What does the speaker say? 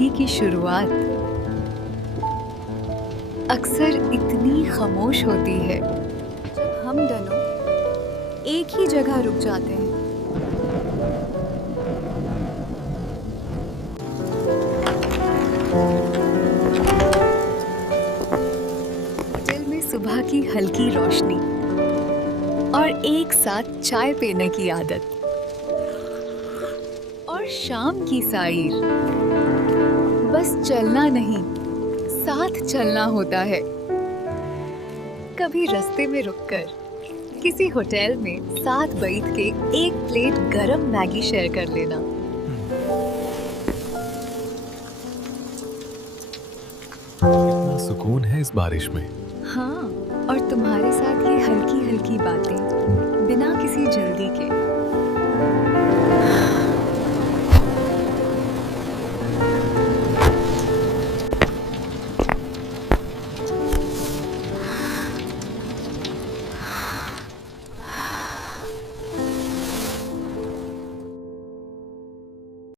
जिंदगी की शुरुआत अक्सर इतनी खामोश होती है जब हम दोनों एक ही जगह रुक जाते हैं। होटल में सुबह की हल्की रोशनी और एक साथ चाय पीने की आदत और शाम की सैर। बस चलना नहीं, साथ चलना होता है। कभी रास्ते में रुककर किसी होटल में साथ बैठ के एक प्लेट गरम मैगी शेयर कर लेना। कितना सुकून है इस बारिश में। हाँ, और तुम्हारे साथ ये हल्की हल्की बातें बिना किसी जल्दी के।